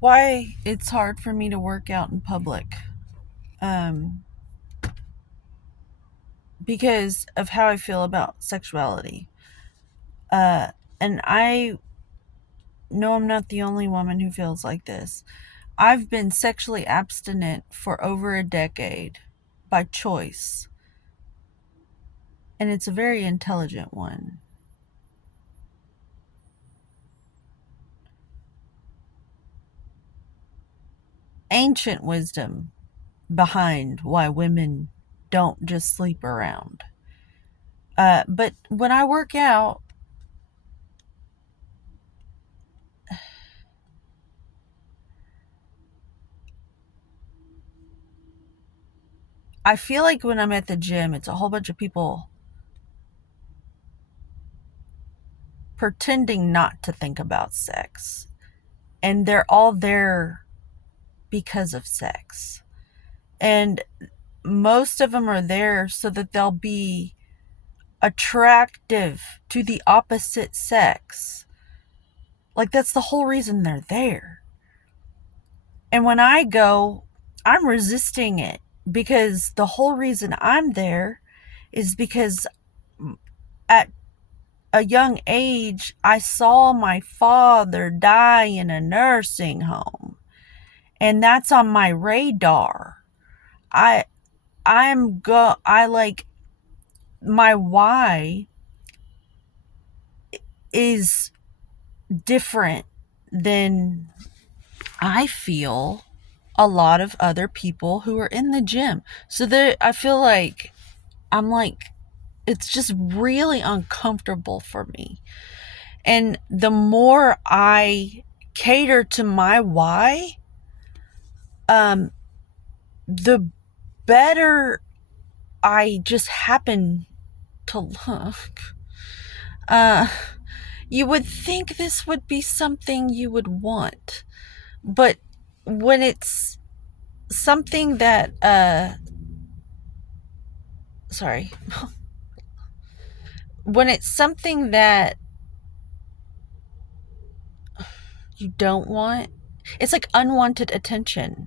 Why it's hard for me to work out in public. Um, because of how I feel about sexuality. And I know I'm not the only woman who feels like this. I've been sexually abstinent for over a decade by choice, and it's a very intelligent one. Ancient wisdom behind why women don't just sleep around. But when I work out, I feel like when I'm at the gym, it's a whole bunch of people pretending not to think about sex. And they're all there because of sex. And most of them are there so that they'll be attractive to the opposite sex. Like, that's the whole reason they're there. And when I go, I'm resisting it because the whole reason I'm there is because at a young age, I saw my father die in a nursing home. And that's on my radar. I I like, my why is different than I feel a lot of other people who are in the gym. So that I feel like I'm like, it's just really uncomfortable for me. And the more I cater to my why, the better I just happen to look. Uh, you would think this would be something you would want, but when it's something that, sorry, when it's something that you don't want, it's like unwanted attention.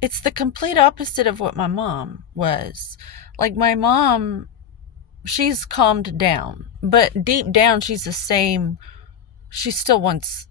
It's the complete opposite of what my mom was. Like, my mom, she's calmed down, but deep down, she's the same. She still wants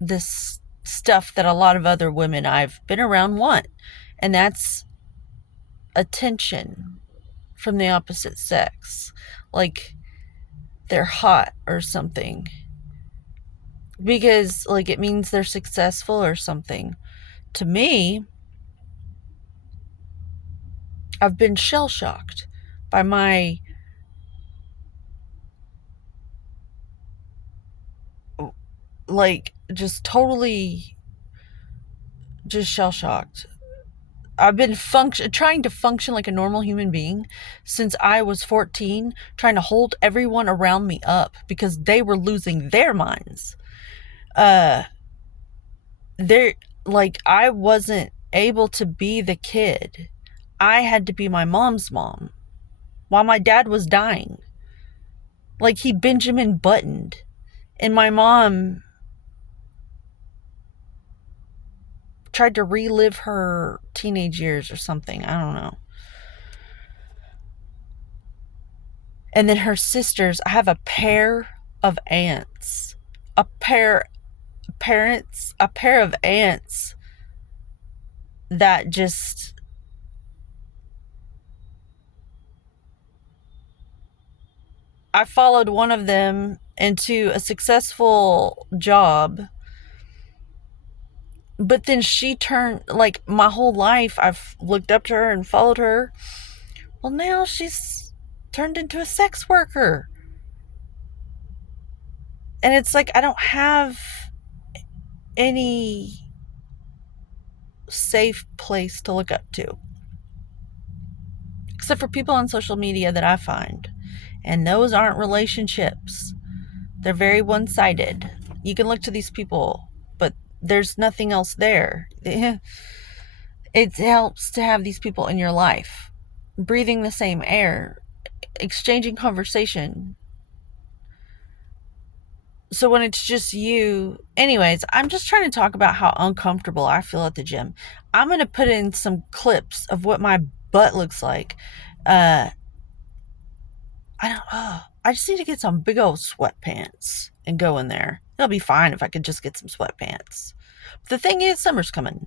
this stuff that a lot of other women I've been around want, and that's attention from the opposite sex. Like, they're hot or something. Because, like, it means they're successful or something. To me, I've been shell shocked by my, like, just totally just shell shocked. I've been trying to function like a normal human being since I was 14, trying to hold everyone around me up because they were losing their minds. Uh, they're like, I wasn't able to be the kid. I had to be my mom's mom while my dad was dying. Like, he Benjamin Buttoned, and my mom tried to relive her teenage years or something. I don't know. And then her sisters, I have a pair of aunts. A pair a pair of aunts that just, I followed one of them into a successful job, but then she turned, like, my whole life I've looked up to her and followed her. Well, now she's turned into a sex worker. And it's like, I don't have any safe place to look up to, except for people on social media that I find. And those aren't relationships. They're very one-sided. You can look to these people, but there's nothing else there. It helps to have these people in your life, breathing the same air, exchanging conversation. So when it's just you, anyways, I'm just trying to talk about how uncomfortable I feel at the gym. I'm going to put in some clips of what my butt looks like. Uh, I just need to get some big old sweatpants and go in there. It'll be fine if I could just get some sweatpants. But the thing is, summer's coming.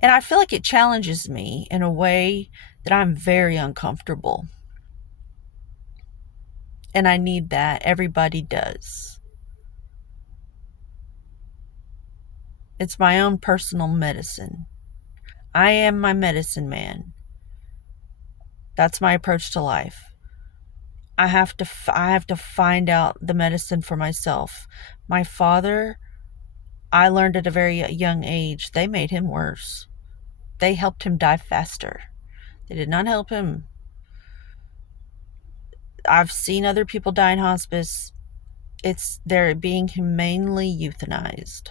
And I feel like it challenges me in a way that I'm very uncomfortable. And I need that. Everybody does. It's my own personal medicine. I am my medicine man. That's my approach to life. I have to find out the medicine for myself. My father, I learned at a very young age, they made him worse. They helped him die faster. They did not help him. I've seen other people die in hospice. They're being humanely euthanized.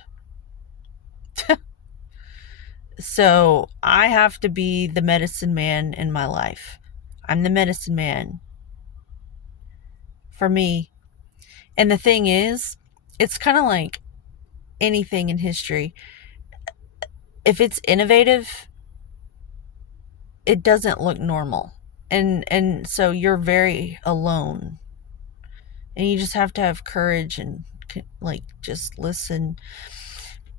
So I have to be the medicine man in my life. I'm the medicine man for me. And the thing is, it's kind of like anything in history. If it's innovative, it doesn't look normal. And so you're very alone. And you just have to have courage and like just listen.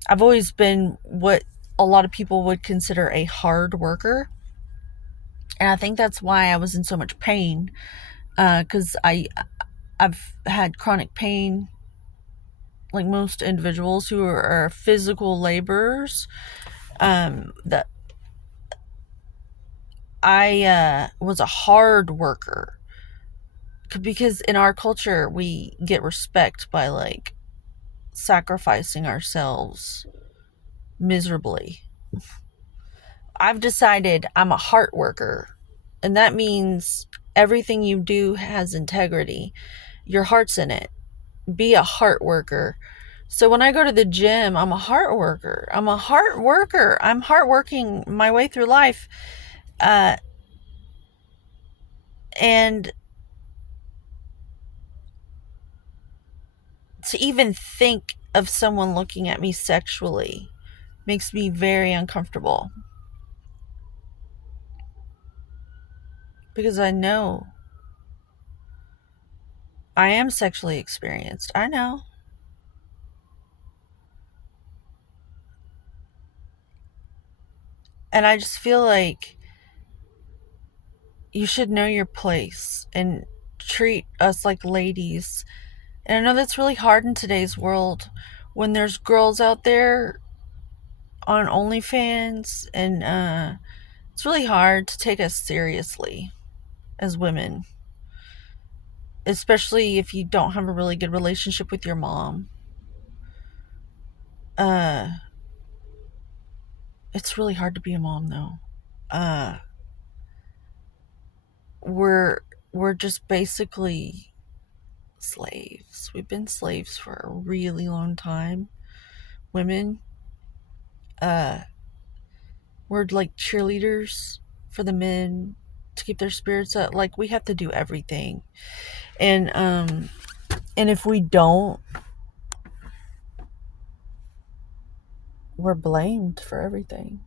I've always been what a lot of people would consider a hard worker. And I think that's why I was in so much pain, because I've had chronic pain like most individuals who are physical laborers. That I was a hard worker because in our culture we get respect by like sacrificing ourselves miserably. I've decided I'm a heart worker, and that means everything you do has integrity. Your heart's in it. Be a heart worker. So when I go to the gym, I'm a heart worker. I'm a heart worker. I'm heart working my way through life. Uh, and to even think of someone looking at me sexually makes me very uncomfortable because I know I am sexually experienced. I know. And I just feel like you should know your place and treat us like ladies. And I know that's really hard in today's world when there's girls out there on OnlyFans, and it's really hard to take us seriously as women, especially if you don't have a really good relationship with your mom. Uh, it's really hard to be a mom though. Uh, we're we're just basically slaves. We've been slaves for a really long time. Women, uh, we're like cheerleaders for the men to keep their spirits up. Like we have to do everything, and and if we don't, we're blamed for everything.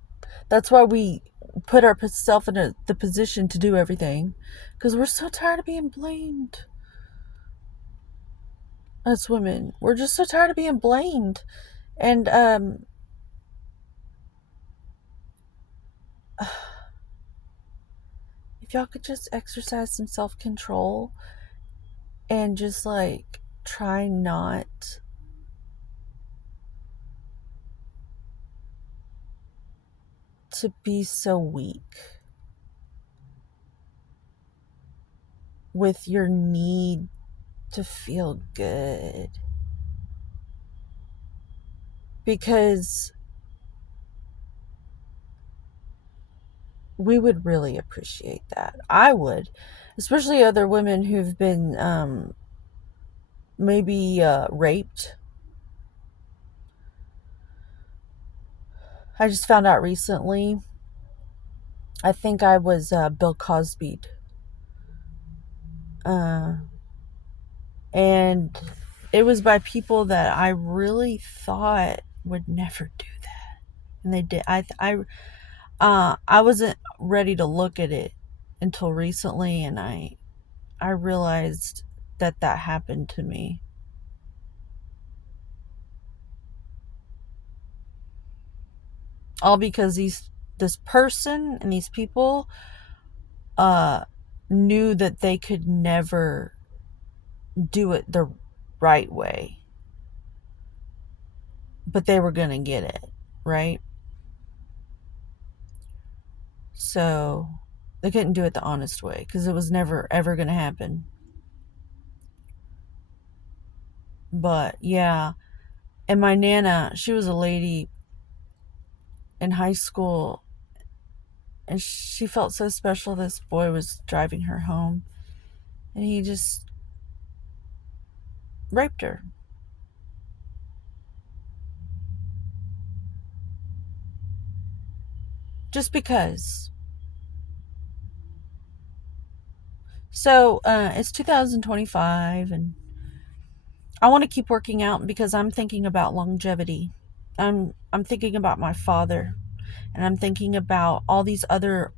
That's why we put ourselves in the position to do everything, because we're so tired of being blamed. As women, we're just so tired of being blamed, and if y'all could just exercise some self-control and just like try not to be so weak with your need to feel good, because we would really appreciate that. I would, especially other women who've been maybe raped. I just found out recently. I think I was Bill Cosby. Uh, and it was by people that I really thought would never do that, and they did. I wasn't ready to look at it until recently, and I realized that that happened to me. All because this person and these people uh knew that they could never do it the right way, but they were going to get it, right? So they couldn't do it the honest way because it was never ever going to happen. But yeah, and my Nana, she was a lady in high school, and she felt so special. This boy was driving her home, and he just raped her. Just because. So it's 2025, and I want to keep working out because I'm thinking about longevity. I'm thinking about my father, and I'm thinking about all these other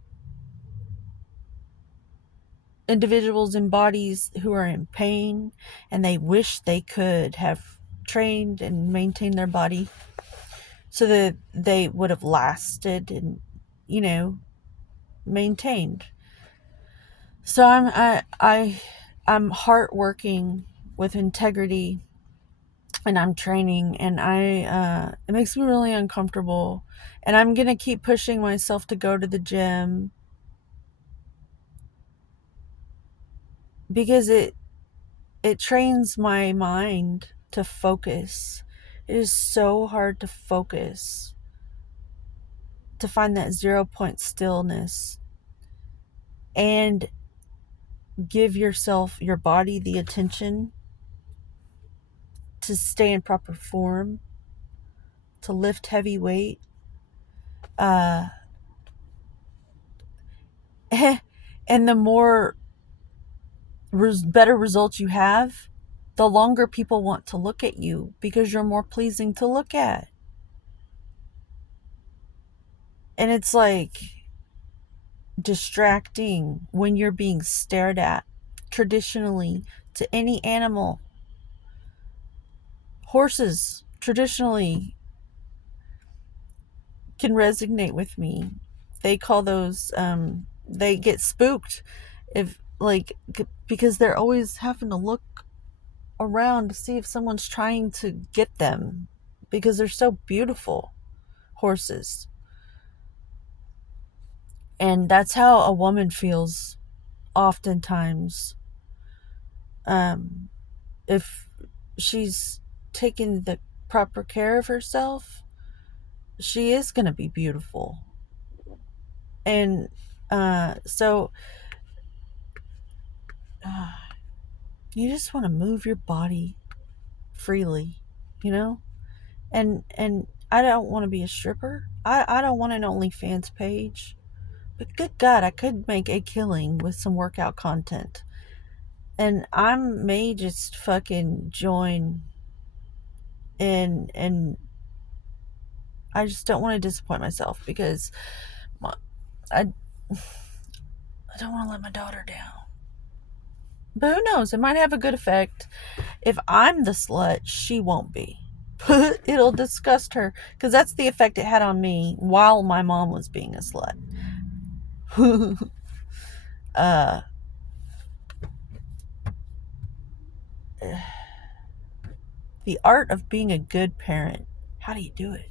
individuals in bodies who are in pain, and they wish they could have trained and maintained their body so that they would have lasted and, you know, maintained. So I'm hard working with integrity, and I'm training, and it makes me really uncomfortable, and I'm gonna keep pushing myself to go to the gym because it trains my mind to focus. It is so hard to focus, to find that 0 point stillness and give yourself, your body, the attention to stay in proper form, to lift heavy weight. Uh, and the more better results you have, the longer people want to look at you because you're more pleasing to look at. And it's like distracting when you're being stared at traditionally to any animal. Horses traditionally can resonate with me. They call those they get spooked if like because they're always having to look around to see if someone's trying to get them because they're so beautiful, horses. And that's how a woman feels oftentimes. If she's taking the proper care of herself, she is going to be beautiful. And so uh, you just want to move your body freely, you know? And I don't want to be a stripper. I don't want an OnlyFans page. But good God, I could make a killing with some workout content. And I may just fucking join in, and I just don't want to disappoint myself because I don't want to let my daughter down. But who knows? It might have a good effect. If I'm the slut, she won't be. It'll disgust her because that's the effect it had on me while my mom was being a slut. uh, the art of being a good parent. How do you do it?